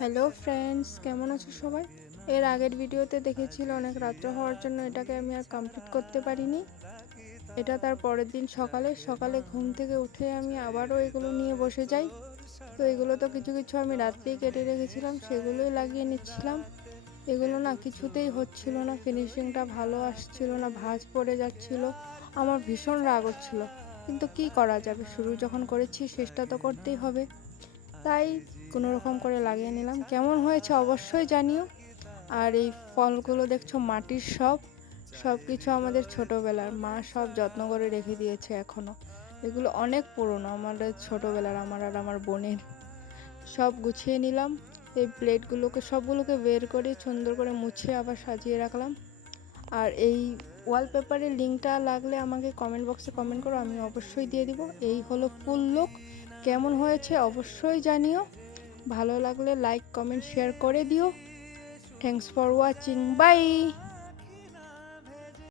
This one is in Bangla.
হ্যালো ফ্রেন্ডস, কেমন আছো সবাই? এর আগের ভিডিওতে দেখেছিল অনেক রাত্র হওয়ার জন্য এটাকে আমি আর কমপ্লিট করতে পারিনি। এটা তার পরের দিন সকালে সকালে ঘুম থেকে উঠে আমি আবারও এগুলো নিয়ে বসে যাই। তো এগুলো তো কিছু কিছু আমি রাত্রেই কেটে রেখেছিলাম, সেগুলোই লাগিয়ে নিচ্ছিলাম। এগুলো না কিছুতেই হচ্ছিল না, ফিনিশিংটা ভালো আসছিল না, ভাঁজ পড়ে যাচ্ছিল। আমার ভীষণ রাগ হচ্ছিল, কিন্তু কি করা যাবে, শুরু যখন করেছি শেষটা তো করতেই হবে। তাই কোনো রকম করে লাগিয়ে নিলাম। কেমন হয়েছে অবশ্যই জানিও। আর এই ফলগুলো দেখছো মাটির, সব কিছু আমাদের ছোটোবেলার মা সব যত্ন করে রেখে দিয়েছে এখনও। এগুলো অনেক পুরনো, আমাদের ছোটোবেলার, আমার আর আমার বোনের। সব গুছিয়ে নিলাম। এই প্লেটগুলোকে সবগুলোকে বের করে সুন্দর করে মুছে আবার সাজিয়ে রাখলাম। আর এই ওয়ালপেপারের লিঙ্কটা লাগলে আমাকে কমেন্ট বক্সে কমেন্ট করো, আমি অবশ্যই দিয়ে দিব। এই হলো ফুল লুক। কেমন হয়েছে অবশ্যই জানিও। ভালো লাগলে লাইক কমেন্ট শেয়ার করে দিও। Thanks for watching, by.